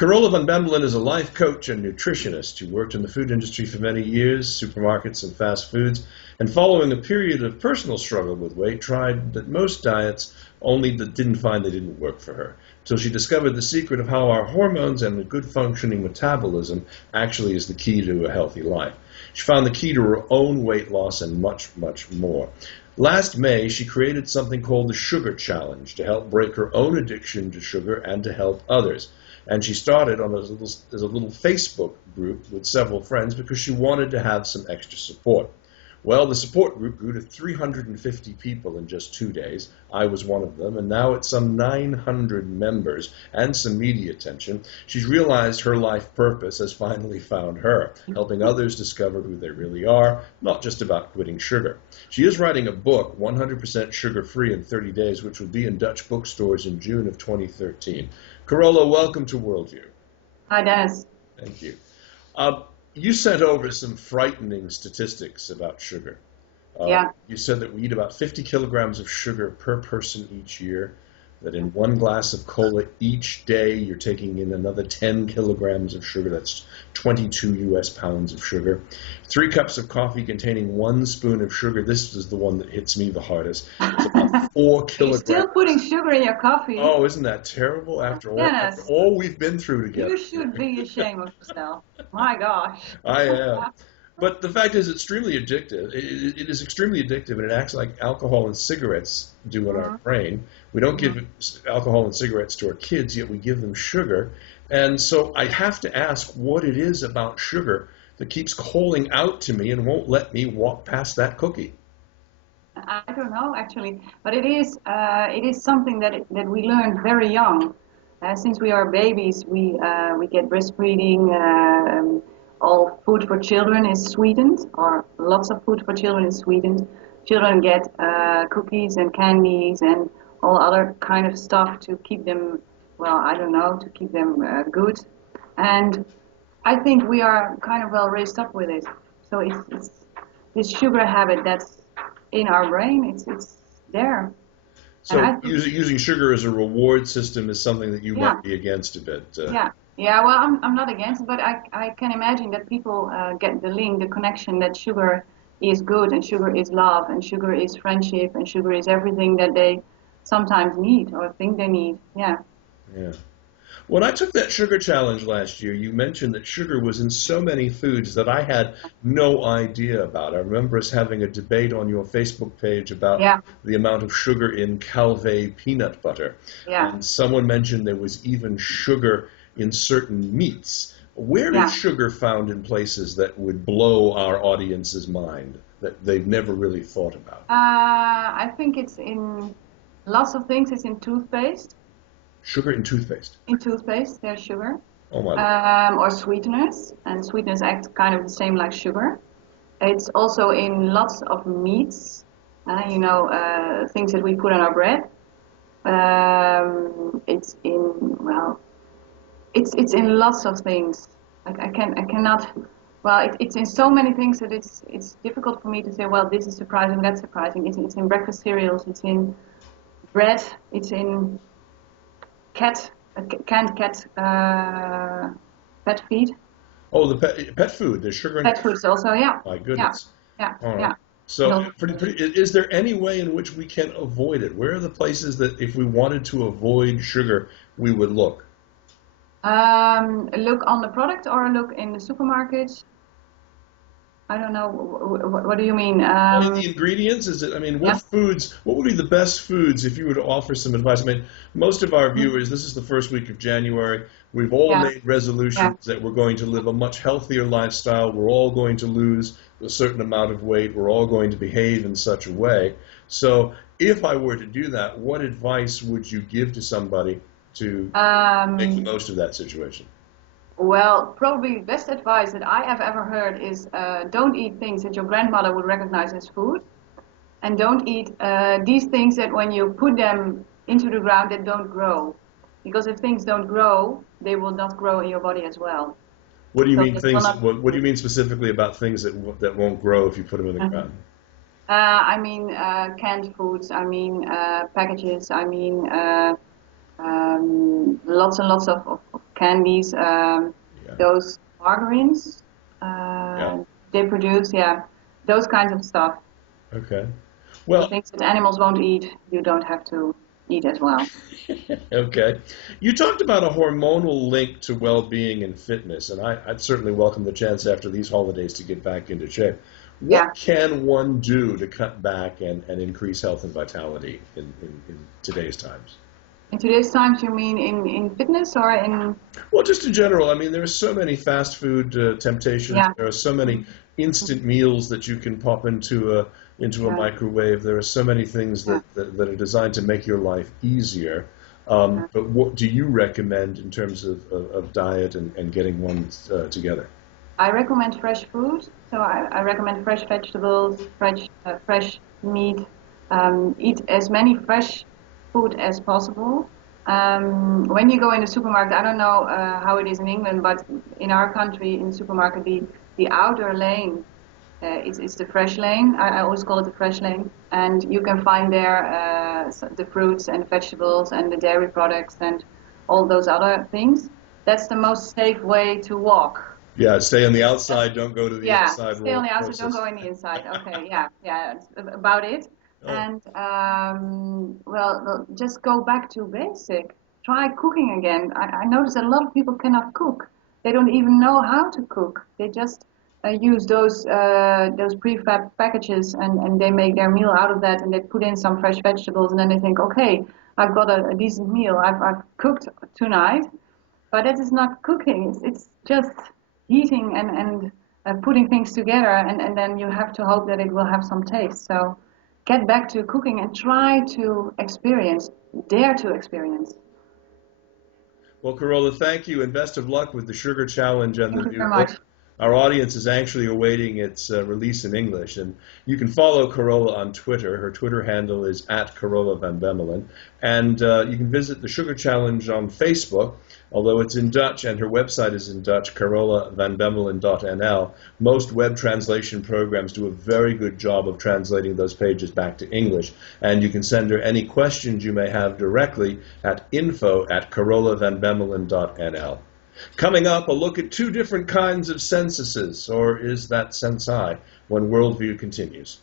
Carola van Bemmelen is a life coach and nutritionist who worked in the food industry for many years, supermarkets and fast foods, and following a period of personal struggle with weight, tried that most diets, only that didn't find they didn't work for her, till she discovered the secret of how our hormones and a good functioning metabolism actually is the key to a healthy life. She found the key to her own weight loss and much, much more. Last May, she created something called the Sugar Challenge to help break her own addiction to sugar and to help others. And she started on as a little Facebook group with several friends because she wanted to have some extra support. Well, the support group grew to 350 people in just 2 days. I was one of them, and now it's some 900 members and some media attention. She's realized her life purpose has finally found her, helping others discover who they really are, not just about quitting sugar. She is writing a book, 100% Sugar-Free in 30 Days, which will be in Dutch bookstores in June of 2013. Carola, welcome to WorldView. Hi, Dennis. Thank you. You sent over some frightening statistics about sugar. Yeah. You said that we eat about 50 kilograms of sugar per person each year, that in one glass of cola each day you're taking in another 10 kilograms of sugar. That's 22 US pounds of sugar. 3 cups of coffee containing 1 spoon of sugar. This is the one that hits me the hardest. It's about 4 kilograms. You're still putting sugar in your coffee. Oh, isn't that terrible after Yes. after all we've been through together? You should be ashamed of yourself. My gosh. I am. But the fact is, it's extremely addictive. It is extremely addictive, and it acts like alcohol and cigarettes do in our brain. We don't give alcohol and cigarettes to our kids, yet we give them sugar. And so I have to ask what it is about sugar that keeps calling out to me and won't let me walk past that cookie. I don't know, actually. But it is something that we learn very young. Since we are babies, we get breastfeeding. All food for children is sweetened, or lots of food for children is sweetened. Children get cookies and candies and all other kind of stuff to keep them, well, I don't know, to keep them good. And I think we are kind of well raised up with it. So it's this sugar habit that's in our brain. It's there. So using sugar as a reward system is something that you might be against a bit. Yeah, well, I'm not against it, but I can imagine that people get the link, the connection that sugar is good and sugar is love and sugar is friendship and sugar is everything that they sometimes need or think they need. Yeah. When I took that sugar challenge last year, you mentioned that sugar was in so many foods that I had no idea about. I remember us having a debate on your Facebook page about the amount of sugar in Calvé peanut butter. Yeah. And someone mentioned there was even sugar in certain meats. Where is sugar found in places that would blow our audience's mind, that they've never really thought about? I think it's in lots of things. It's in toothpaste. Sugar in toothpaste? In toothpaste, there's sugar. Oh my. Or sweeteners, and sweeteners act kind of the same like sugar. It's also in lots of meats, things that we put on our bread. It's in, well, it's in lots of things. I cannot. Well, it's in so many things that it's difficult for me to say. Well, this is surprising, that's surprising. It's in breakfast cereals. It's in bread. It's in canned cat pet feed. Oh, the pet food. There's sugar in pet foods also. Yeah. My goodness. Yeah. So, is there any way in which we can avoid it? Where are the places that, if we wanted to avoid sugar, we would look? Look on the product or look in the supermarket? I don't know. What do you mean? The ingredients? Is it? I mean, what foods? What would be the best foods if you were to offer some advice? I mean, most of our viewers. This is the first week of January. We've all made resolutions that we're going to live a much healthier lifestyle. We're all going to lose a certain amount of weight. We're all going to behave in such a way. So, if I were to do that, what advice would you give to somebody to make the most of that situation? Well, probably the best advice that I have ever heard is don't eat things that your grandmother would recognize as food, and don't eat these things that when you put them into the ground that don't grow, because if things don't grow, they will not grow in your body as well. What do you mean things? What do you mean specifically about things that won't grow if you put them in the ground? I mean canned foods. I mean packages. I mean lots and lots of candies, Yeah. those margarines Yeah. they produce, yeah, those kinds of stuff. Okay. So Well, things that animals won't eat, you don't have to eat as well. okay. You talked about a hormonal link to well-being and fitness, and I'd certainly welcome the chance after these holidays to get back into shape. Yeah. What can one do to cut back and increase health and vitality in today's times? In today's times, you mean in fitness or in? Well, just in general, I mean, there are so many fast food temptations. Yeah. There are so many instant meals that you can pop into a Yeah. microwave. There are so many things Yeah. that are designed to make your life easier. Yeah. But what do you recommend in terms of diet and getting one together? I recommend fresh food. So I recommend fresh vegetables, fresh meat. Eat as many fresh food as possible. When you go in the supermarket, I don't know how it is in England, but in our country, in the supermarket, the outer lane is the fresh lane. I always call it the fresh lane, and you can find there the fruits and vegetables and the dairy products and all those other things. That's the most safe way to walk. Yeah, stay on the outside. Don't go to the Yeah, inside stay on the outside, don't process. go in the inside. Okay, yeah, yeah, about it. Oh, And well, just go back to basic. Try cooking again. I notice that a lot of people cannot cook. They don't even know how to cook. They just use those prefab packages and they make their meal out of that and they put in some fresh vegetables and then they think, okay, I've got a decent meal. I've cooked tonight. But that is not cooking. It's just heating and putting things together, and then you have to hope that it will have some taste. So get back to cooking and try to experience, dare to experience. well, Carola, thank you and best of luck with the Sugar Challenge and the Thank you new very much. book. Our audience is actually awaiting its release in English, and you can follow Carola on Twitter. Her Twitter handle is at Carola Van Bemmelen, and you can visit the Sugar Challenge on Facebook, although it's in Dutch and her website is in Dutch, carolavanbemmelen.nl. Most web translation programs do a very good job of translating those pages back to English, and you can send her any questions you may have directly at info@carolavanbemmelen.nl. Coming up, a look at two different kinds of censuses, or is that sense I, when Worldview continues.